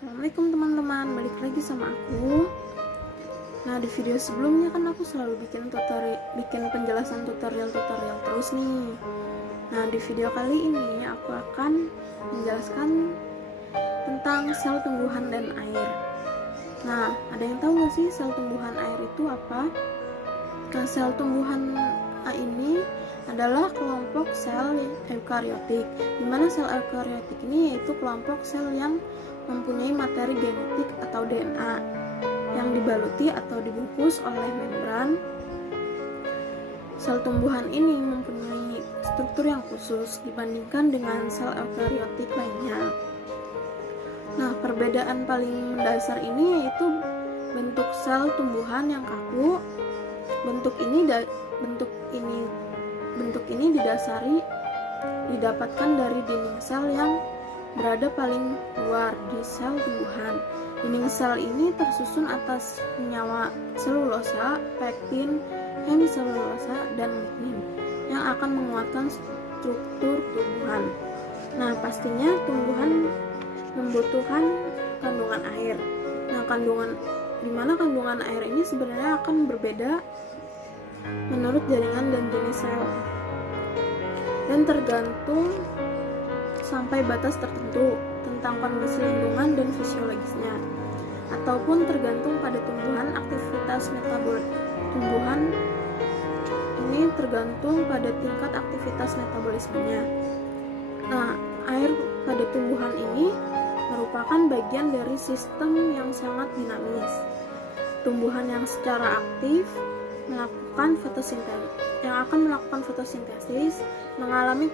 Assalamualaikum teman-teman, balik lagi sama aku. Nah, di video sebelumnya kan aku selalu bikin penjelasan tutorial terus nih. Nah, di video kali ini aku akan menjelaskan tentang sel tumbuhan dan air. Nah, ada yang tahu nggak sih sel tumbuhan air itu apa? Nah, sel tumbuhan ini adalah kelompok sel eukariotik, di mana sel eukariotik ini yaitu kelompok sel yang mempunyai materi genetik atau DNA yang dibaluti atau dibungkus oleh membran. Sel tumbuhan ini mempunyai struktur yang khusus dibandingkan dengan sel eukariotik lainnya. Nah, perbedaan paling mendasar ini yaitu bentuk sel tumbuhan yang kaku. Bentuk ini didapatkan dari dinding sel yang berada paling luar di sel tumbuhan. Dinding sel ini tersusun atas senyawa selulosa, pektin, hemiselulosa, dan lignin yang akan menguatkan struktur tumbuhan. Nah, pastinya tumbuhan membutuhkan kandungan air. Nah, di mana kandungan air ini sebenarnya akan berbeda menurut jaringan dan jenis sel, dan tergantung sampai batas tertentu tentang kondisi lingkungan dan fisiologisnya, ataupun tergantung pada aktivitas metabolik. Tumbuhan ini tergantung pada tingkat aktivitas metabolismenya. Nah, air pada tumbuhan ini merupakan bagian dari sistem yang sangat dinamis. Tumbuhan yang secara aktif melakukan fotosintesis mengalami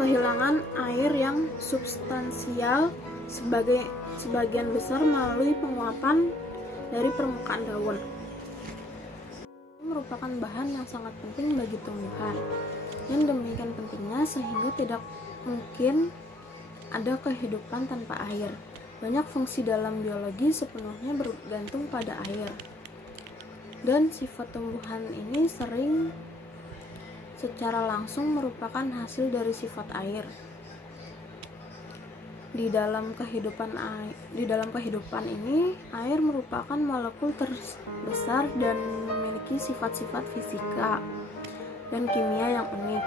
kehilangan air yang substansial sebagian besar melalui penguapan dari permukaan daun. Ini merupakan bahan yang sangat penting bagi tumbuhan, dan demikian pentingnya sehingga tidak mungkin ada kehidupan tanpa air. Banyak fungsi dalam biologi sepenuhnya bergantung pada air, dan sifat tumbuhan ini sering secara langsung merupakan hasil dari sifat air. Di dalam kehidupan ini, air merupakan molekul terbesar dan memiliki sifat-sifat fisika dan kimia yang unik.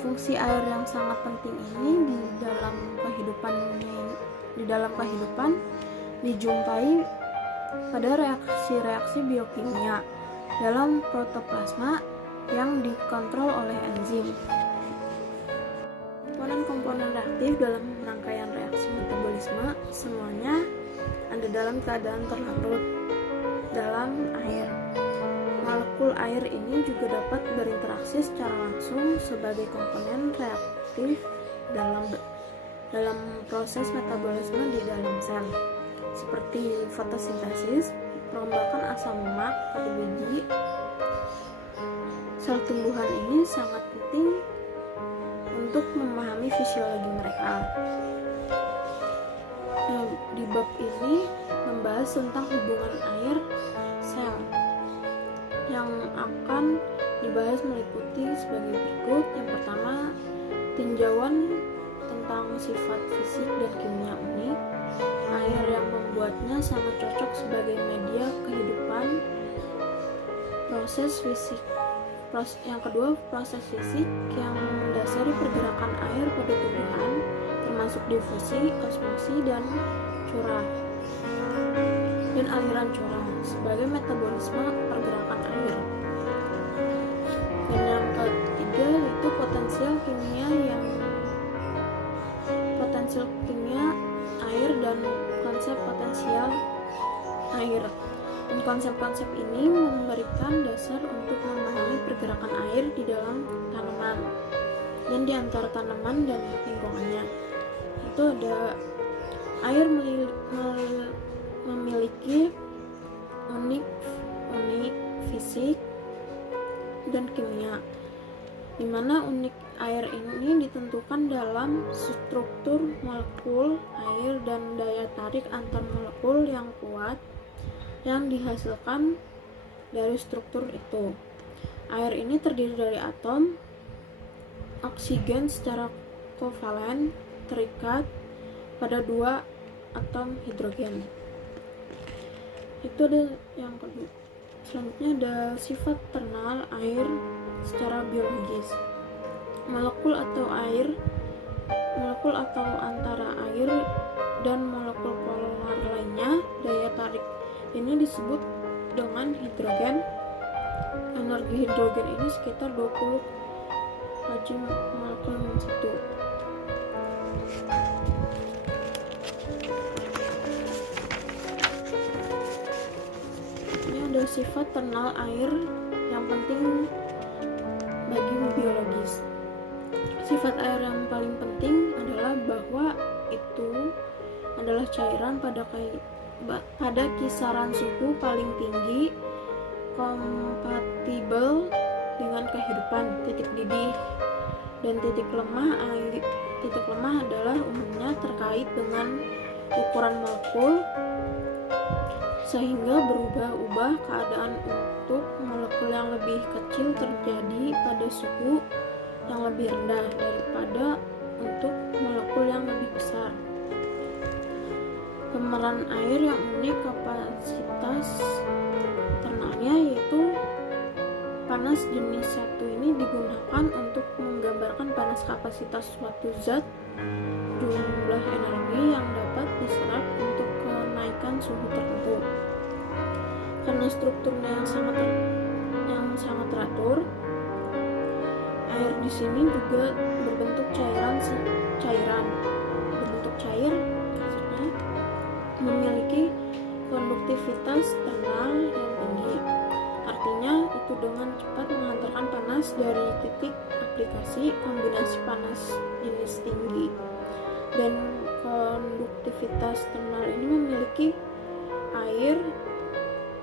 Fungsi air yang sangat penting ini di dalam kehidupan dijumpai pada reaksi-reaksi biokimia dalam protoplasma yang dikontrol oleh enzim. Komponen-komponen reaktif dalam rangkaian reaksi metabolisme semuanya ada dalam keadaan terlarut dalam air. Molekul air ini juga dapat berinteraksi secara langsung sebagai komponen reaktif dalam proses metabolisme di dalam sel, seperti fotosintesis, perombakan asam lemak pada biji. Sel tumbuhan ini sangat penting untuk memahami fisiologi mereka. Nah, di bab ini membahas tentang hubungan air sel yang akan dibahas meliputi sebagai berikut. Yang pertama, tinjauan tentang sifat fisik dan kimia unik air yang membuatnya sangat cocok sebagai media kehidupan. Yang kedua, proses fisik yang mendasari pergerakan air pada tumbuhan, termasuk difusi, osmosi, dan curah dan aliran curah sebagai metabolisme pergerakan air. Dan yang ketiga yaitu potensial kimia air dan konsep potensial air. Dan konsep-konsep ini memberikan dasar untuk memahami pergerakan air di dalam tanaman dan di antara tanaman dan lingkungannya. Itu ada air memiliki unik fisik dan kimia, di mana unik air ini ditentukan dalam struktur molekul air dan daya tarik antar molekul yang kuat yang dihasilkan dari struktur itu. Air ini terdiri dari atom oksigen secara kovalen terikat pada dua atom hidrogen. Itu ada yang kedua. Selanjutnya ada sifat ternal air secara biologis. Molekul atau antara air dan molekul polar lainnya, daya tarik ini disebut dengan hidrogen. Energi hidrogen ini sekitar 20 hajim molekul -1. Ini ada sifat ternal air yang penting bagi biologis. Sifat air yang paling penting adalah bahwa itu adalah cairan pada kisaran suhu paling tinggi, kompatibel dengan kehidupan. Titik didih dan titik lemah adalah umumnya terkait dengan ukuran molekul, sehingga berubah-ubah keadaan untuk molekul yang lebih kecil terjadi pada suhu yang lebih rendah daripada untuk molekul yang lebih besar. Pemeran air yang unik kapasitas ternalnya yaitu panas jenis 1 ini digunakan untuk menggambarkan panas kapasitas suatu zat, jumlah energi yang dapat diserap untuk kenaikan suhu tertentu. Karena strukturnya yang sangat teratur, air di sini juga berbentuk berbentuk cair, maksudnya memiliki konduktivitas ternal yang tinggi. Artinya itu dengan cepat menghantarkan panas dari titik aplikasi kombinasi panas jenis tinggi. Dan konduktivitas ternal ini memiliki air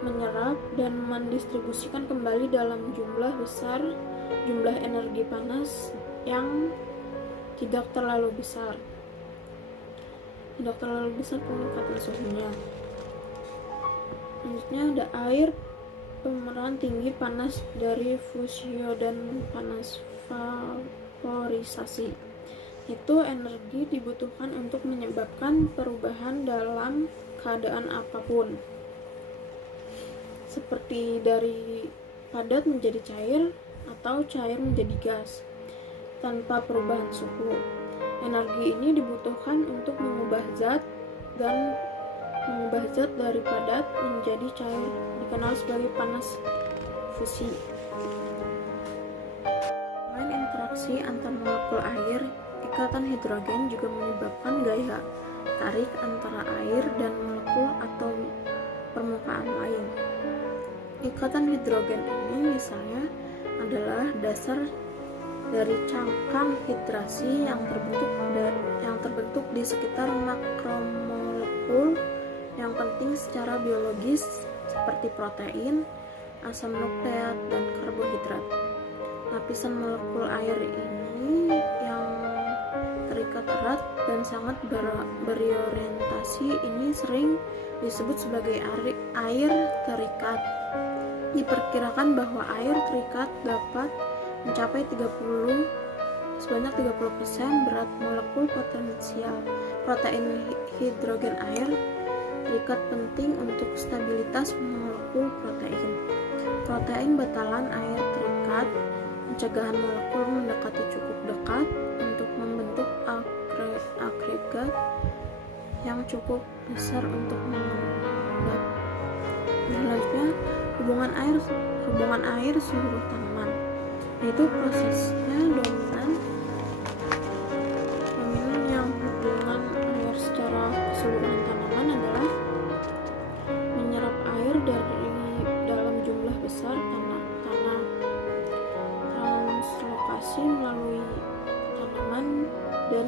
menyerap dan mendistribusikan kembali dalam jumlah besar jumlah energi panas yang tidak terlalu besar peningkatan suhunya. Selanjutnya ada air pemeran tinggi panas dari fusio dan panas vaporisasi. Itu energi dibutuhkan untuk menyebabkan perubahan dalam keadaan apapun, seperti dari padat menjadi cair atau cair menjadi gas tanpa perubahan suhu. Energi ini dibutuhkan untuk mengubah zat dari padat menjadi cair, dikenal sebagai panas fusi. Selain interaksi antar molekul air, ikatan hidrogen juga menyebabkan gaya tarik antara air dan molekul atau permukaan lain. Ikatan hidrogen ini misalnya adalah dasar dari cangkang hidrasi yang terbentuk di sekitar makromolekul yang penting secara biologis seperti protein, asam nukleat, dan karbohidrat. Lapisan molekul air ini yang terikat erat dan sangat berorientasi ini sering disebut sebagai air terikat. Diperkirakan bahwa air terikat dapat mencapai sebanyak 30% berat molekul potensial. Protein hidrogen air terikat penting untuk stabilitas molekul protein. Protein batalan air terikat pencegahan molekul mendekati cukup dekat untuk membentuk agregat yang cukup besar untuk mengendap. Selanjutnya, hubungan air seluruh tanaman, yaitu prosesnya dominan yang hubungan air secara keseluruhan tanaman adalah menyerap air dari dalam jumlah besar tanah, translokasi melalui tanaman dan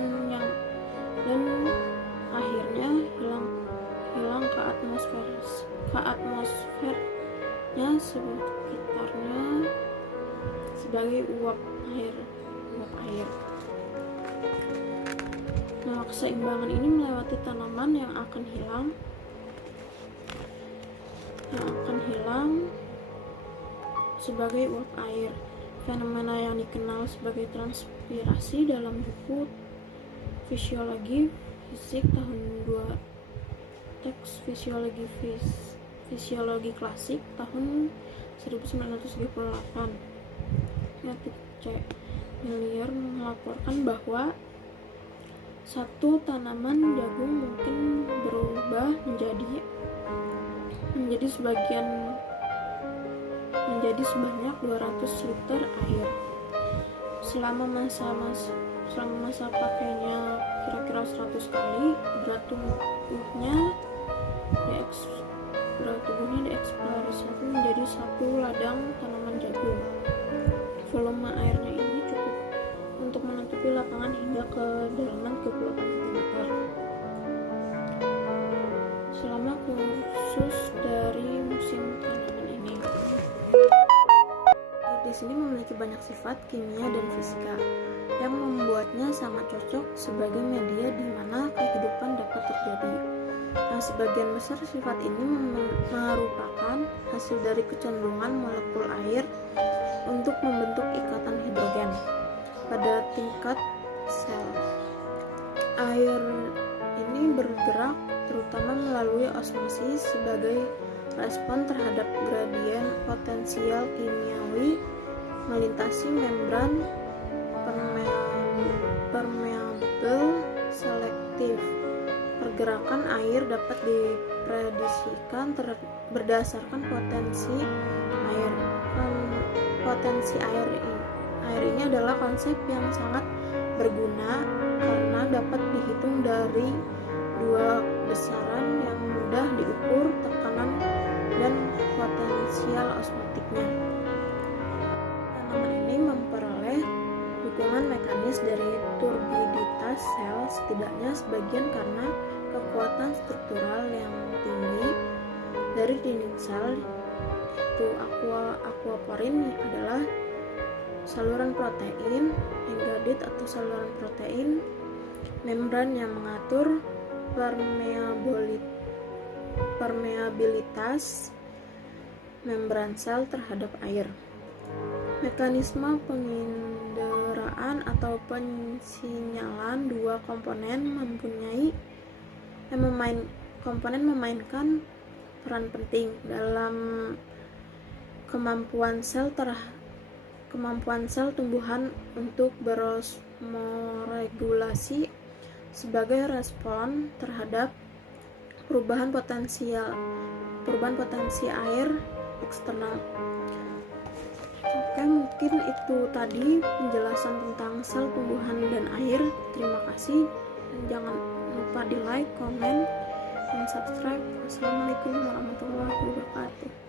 akhirnya hilang ke atmosfernya sekitarnya sebagai uap air. Nah, keseimbangan ini melewati tanaman yang akan hilang sebagai uap air. Fenomena yang dikenal sebagai transpirasi dalam buku Fisiologi Fisik tahun teks fisiologi klasik tahun 1938. Ya, C. Miller melaporkan bahwa satu tanaman jagung mungkin berubah menjadi sebanyak 200 liter air. Selama masa pakainya kira-kira 100 kali, berat tubuhnya dieksploitasi menjadi satu ladang tanaman jagung. Volume airnya ini cukup untuk menutupi lapangan hingga kedalaman 28 cm. Selama kursus dari musim tanaman ini, di sini memiliki banyak sifat kimia dan fisika yang membuatnya sangat cocok sebagai media di mana kehidupan dapat terjadi. Nah, sebagian besar sifat ini merupakan hasil dari kecenderungan molekul air untuk membentuk ikatan hidrogen pada tingkat sel. Air ini bergerak terutama melalui osmosis sebagai respon terhadap gradien potensial kimiawi melintasi membran permeabel selektif. Pergerakan air dapat diprediksikan berdasarkan potensi air. Potensi air ini adalah konsep yang sangat berguna karena dapat dihitung dari dua besaran yang mudah diukur, tekanan dan potensial osmotiknya. Tanaman ini memperoleh dukungan mekanis dari turbiditas sel, setidaknya sebagian karena kekuatan struktural yang tinggi dari dinding sel. Itu aquaporin adalah saluran protein, engadit atau saluran protein, membran yang mengatur permeabilitas membran sel terhadap air. Mekanisme penginderaan atau pensinyalan dua komponen memainkan peran penting dalam kemampuan sel tumbuhan untuk berosmoregulasi sebagai respon terhadap perubahan potensi air eksternal. Oke, mungkin itu tadi penjelasan tentang sel tumbuhan dan air. Terima kasih dan jangan lupa di like, komen, dan subscribe. Wassalamualaikum warahmatullahi wabarakatuh.